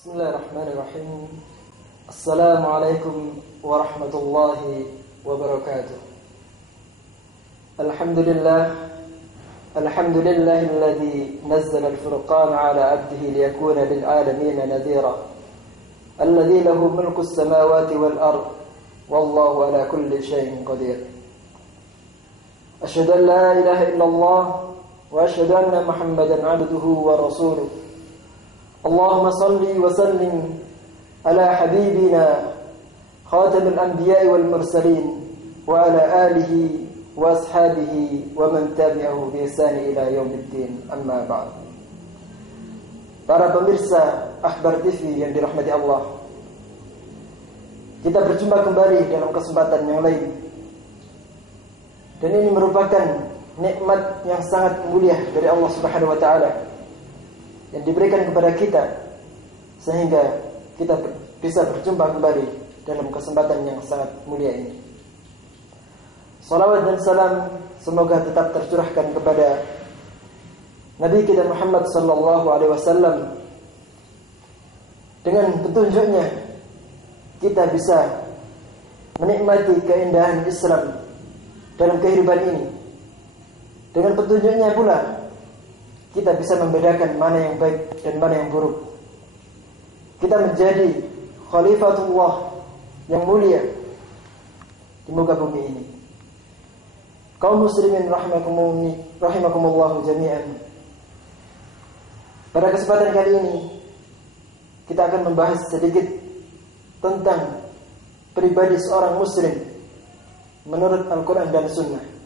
Bismillahirrahmanirrahim. Assalamualaikum warahmatullahi wabarakatuh. Alhamdulillahilladzi nazzala al-furqana 'ala 'abdihi liyakuna lil 'alamin nadhira. Alladzi lahu mulku as-samawati wal ard wallahu 'ala kulli shay'in qadir. Asyhadu an la ilaha illallah wa asyhadu anna Muhammadan 'abduhu wa rasuluh. Allahumma salli wa sallim ala habibina khatamil anbiya'i wal mursalin wa ala alihi wa ashabihi wa man tabi'ahu bi ihsan ila yaumiddin, amma ba'd. Para pemirsa Akhbar TV yang dirahmati Allah, kita berjumpa kembali dalam kesempatan yang lain. Dan ini merupakan nikmat yang sangat mulia dari Allah Subhanahu wa taala yang diberikan kepada kita sehingga kita bisa berjumpa kembali dalam kesempatan yang sangat mulia ini. Salawat dan salam semoga tetap tercurahkan kepada Nabi kita Muhammad sallallahu alaihi wasallam. Dengan petunjuknya kita bisa menikmati keindahan Islam dalam kehidupan ini. Dengan petunjuknya pula kita bisa membedakan mana yang baik dan mana yang buruk. Kita menjadi khalifatullah yang mulia di muka bumi ini. Kaum muslimin rahimakumullah jami'an. Pada kesempatan kali ini kita akan membahas sedikit tentang pribadi seorang muslim menurut Al-Quran dan Sunnah.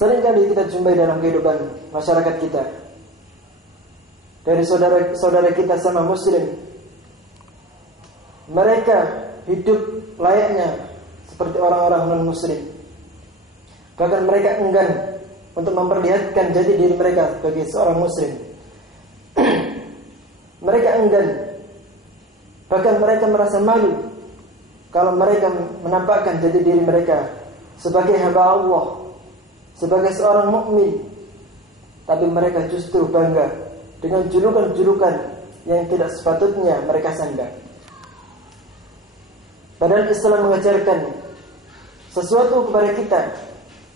Seringkali kita jumpai dalam kehidupan masyarakat kita, dari saudara-saudara kita sama muslim, mereka hidup layaknya seperti orang-orang non-muslim. Bahkan mereka enggan untuk memperlihatkan jati diri mereka sebagai seorang muslim. Mereka enggan, bahkan mereka merasa malu kalau mereka menampakkan jati diri mereka sebagai hamba Allah, sebagai seorang mukmin. Tapi mereka justru bangga dengan julukan-julukan yang tidak sepatutnya mereka sandang. Padahal Islam mengajarkan sesuatu kepada kita,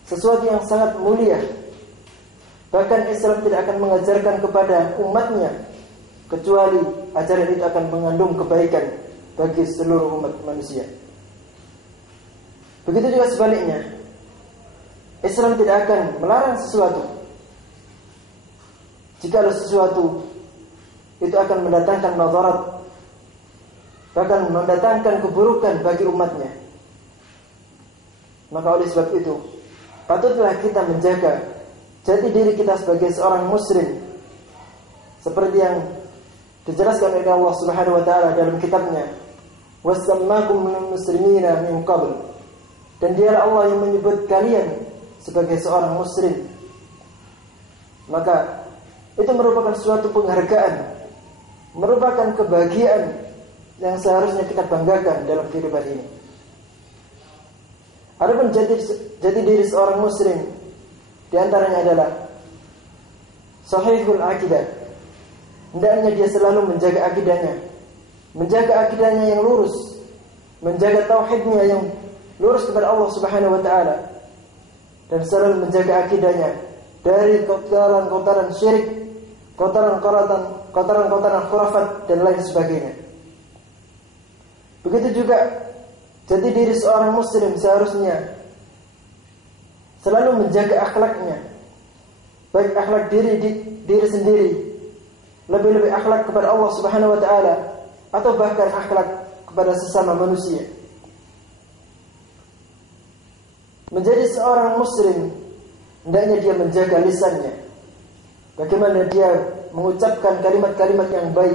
sesuatu yang sangat mulia. Bahkan Islam tidak akan mengajarkan kepada umatnya kecuali ajaran itu akan mengandung kebaikan bagi seluruh umat manusia. Begitu juga sebaliknya, Islam tidak akan melarang sesuatu jika sesuatu itu akan mendatangkan madarat, bahkan mendatangkan keburukan bagi umatnya. Maka oleh sebab itu patutlah kita menjaga jati diri kita sebagai seorang muslim, seperti yang dijelaskan oleh Allah Subhanahu wa taala dalam kitabnya, "Wasammakum minal muslimina min qabl." Dan dialah Allah yang menyebut kalian sebagai seorang muslim. Maka itu merupakan suatu penghargaan, merupakan kebahagiaan yang seharusnya kita banggakan dalam kehidupan ini. Adapun jati diri seorang muslim di antaranya adalah sahihul akidah. Hendaknya dia selalu menjaga akidahnya yang lurus, menjaga tauhidnya yang lurus kepada Allah Subhanahu wa taala, dan selalu menjaga akidahnya dari kotoran-kotoran syirik, kotoran-kotoran khurafat dan lain sebagainya. Begitu juga jati diri seorang muslim seharusnya selalu menjaga akhlaknya, baik akhlak diri sendiri, lebih-lebih akhlak kepada Allah Subhanahu wa taala, atau bahkan akhlak kepada sesama manusia. Menjadi seorang muslim, hendaknya dia menjaga lisannya. Bagaimana dia mengucapkan kalimat-kalimat yang baik,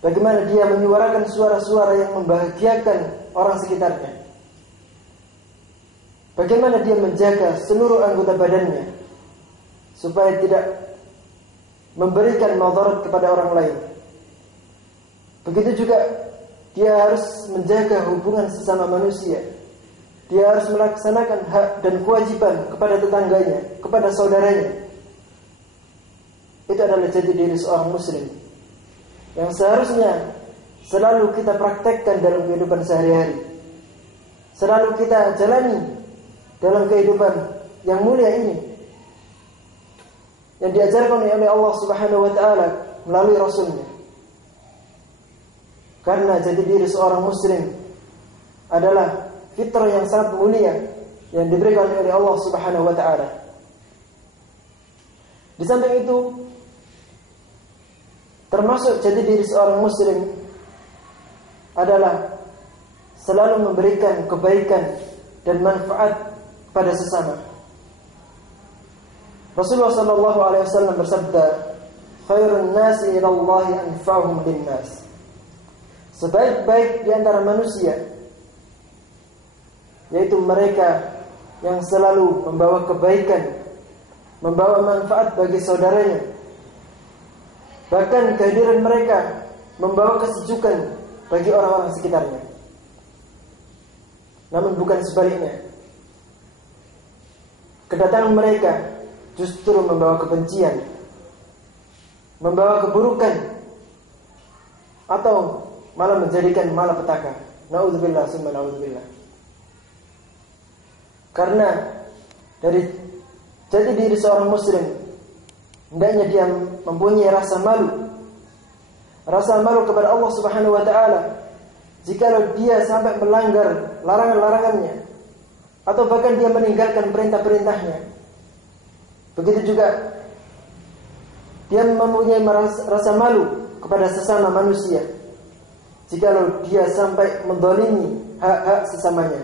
bagaimana dia menyuarakan suara-suara yang membahagiakan orang sekitarnya, bagaimana dia menjaga seluruh anggota badannya supaya tidak memberikan madarat kepada orang lain. Begitu juga dia harus menjaga hubungan sesama manusia. Dia harus melaksanakan hak dan kewajiban kepada tetangganya, kepada saudaranya. itu adalah jati diri seorang muslim yang seharusnya selalu kita praktekkan dalam kehidupan sehari-hari, selalu kita jalani dalam kehidupan yang mulia ini, yang diajarkan oleh Allah Subhanahu wa taala melalui Rasulnya. Karena jati diri seorang muslim adalah fitrah yang sangat mulia yang diberikan oleh Allah Subhanahu wa taala. Di samping itu, termasuk jati diri seorang muslim adalah selalu memberikan kebaikan dan manfaat pada sesama. Rasulullah sallallahu alaihi wasallam bersabda, "Khairun nasi ila Allah anfa'uhum lin-nas." Sebaik-baik di antara manusia yaitu mereka yang selalu membawa kebaikan, membawa manfaat bagi saudaranya. Bahkan kehadiran mereka membawa kesejukan bagi orang-orang sekitarnya. Namun bukan sebaliknya. Kedatangan mereka justru membawa kebencian, membawa keburukan, atau malah menjadikan malapetaka. Na'udzubillah summa na'udzubillah. Karena dari jati diri seorang muslim, hendaknya dia mempunyai rasa malu. Rasa malu kepada Allah Subhanahu wa taala jikalau dia sampai melanggar larangan-larangannya atau bahkan dia meninggalkan perintah-perintahnya. Begitu juga dia mempunyai rasa malu kepada sesama manusia jikalau dia sampai mendolimi hak-hak sesamanya.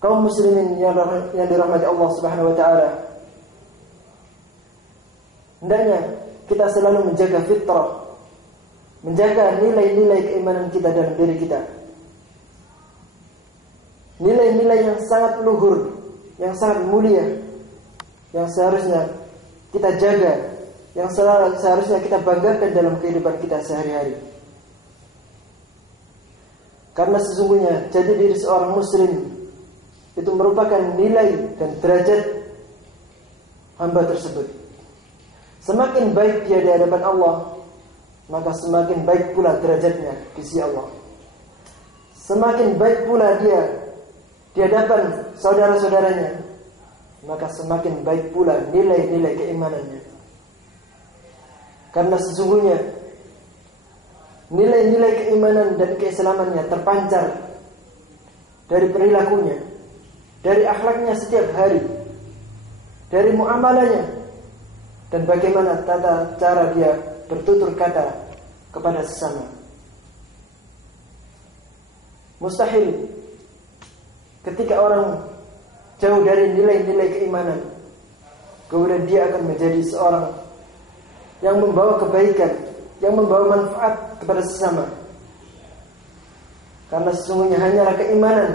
Kaum muslimin yang dirahmati Allah Subhanahu wa taala, hendaknya kita selalu menjaga fitrah, menjaga nilai-nilai keimanan kita dalam diri kita. Nilai-nilai yang sangat luhur, yang sangat mulia, yang seharusnya kita jaga, yang seharusnya kita banggakan dalam kehidupan kita sehari-hari. Karena sesungguhnya jati diri seorang muslim itu merupakan nilai dan derajat hamba tersebut. Semakin baik dia di hadapan Allah, maka semakin baik pula derajatnya di sisi Allah. Semakin baik pula dia di hadapan saudara-saudaranya, maka semakin baik pula nilai-nilai keimanannya. Karena sesungguhnya nilai-nilai keimanan dan keislamannya terpancar dari perilakunya, dari akhlaknya setiap hari, dari muamalahnya, dan bagaimana tata cara dia bertutur kata kepada sesama. Mustahil ketika orang jauh dari nilai-nilai keimanan, kemudian dia akan menjadi seorang yang membawa kebaikan, yang membawa manfaat kepada sesama. Karena sesungguhnya hanyalah keimanan,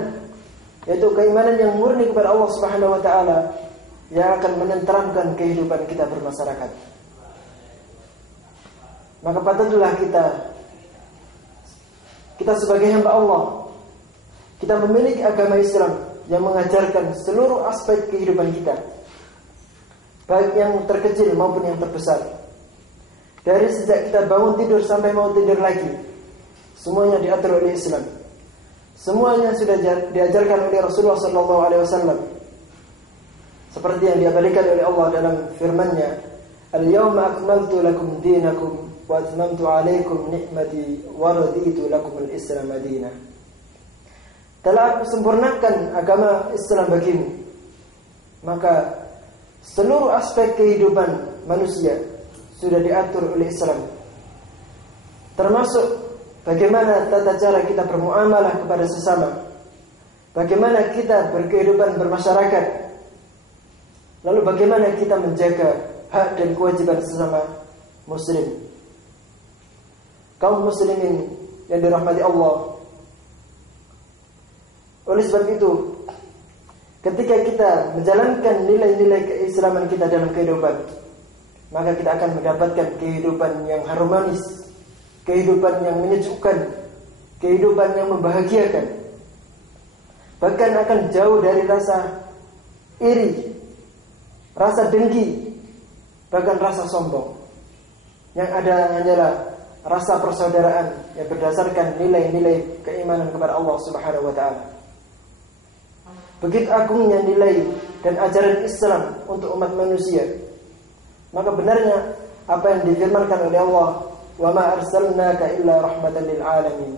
yaitu keimanan yang murni kepada Allah Subhanahu wa taala, yang akan menenteramkan kehidupan kita bermasyarakat. Maka patutlah kita sebagai hamba Allah, kita memiliki agama Islam yang mengajarkan seluruh aspek kehidupan kita, baik yang terkecil maupun yang terbesar. Dari sejak kita bangun tidur sampai mau tidur lagi, semuanya diatur oleh Islam. Semuanya sudah diajarkan oleh Rasulullah SAW. Seperti yang diabadikan oleh Allah dalam firman-Nya, "Al-yawma akmaltu lakum dinakum wa atmamtu 'alaikum ni'mati wa raditu lakum al-Islam madinah." Telah aku sempurnakan agama Islam bagimu. Maka seluruh aspek kehidupan manusia sudah diatur oleh Islam. Termasuk bagaimana tata cara kita bermuamalah kepada sesama, bagaimana kita berkehidupan bermasyarakat, lalu bagaimana kita menjaga hak dan kewajiban sesama muslim. Kaum muslimin yang dirahmati Allah, oleh sebab itu, ketika kita menjalankan nilai-nilai keislaman kita dalam kehidupan, maka kita akan mendapatkan kehidupan yang harmonis, kehidupan yang menyejukkan, kehidupan yang membahagiakan. Bahkan akan jauh dari rasa iri, rasa dengki, bahkan rasa sombong. Yang ada hanyalah rasa persaudaraan yang berdasarkan nilai-nilai keimanan kepada Allah Subhanahu wa taala. Begitu agungnya nilai dan ajaran Islam untuk umat manusia. Maka benarnya apa yang difirmankan oleh Allah, "Wa ma arsalnaka illa rahmatan lil alamin."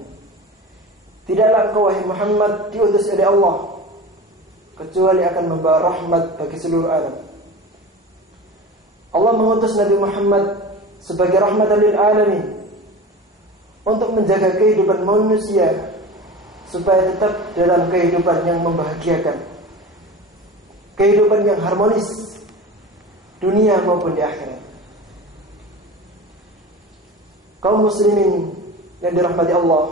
Tidaklah engkau wahai Muhammad diutus oleh Allah kecuali akan membawa rahmat bagi seluruh alam. Allah mengutus Nabi Muhammad sebagai rahmatan lil alamin untuk menjaga kehidupan manusia supaya tetap dalam kehidupan yang membahagiakan, kehidupan yang harmonis dunia maupun di akhirat. Kaum muslimin yang dirahmati Allah,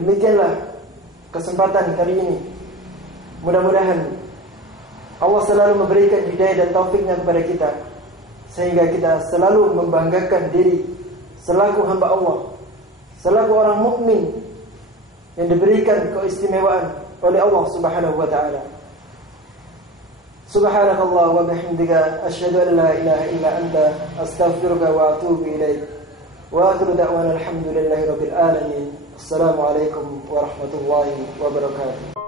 demikianlah kesempatan kali ini. Mudah-mudahan Allah selalu memberikan hidayah dan taufiknya kepada kita, sehingga kita selalu membanggakan diri selaku hamba Allah, selaku orang mukmin yang diberikan keistimewaan oleh Allah Subhanahu wa taala. Subhanakallah wa bihamdika asyhadu an la ilaha illa anta astaghfiruka wa atubu ilaik. Wa akhiru da'wana alhamdulillahi rabbil alamin. Assalamualaikum warahmatullahi wabarakatuh.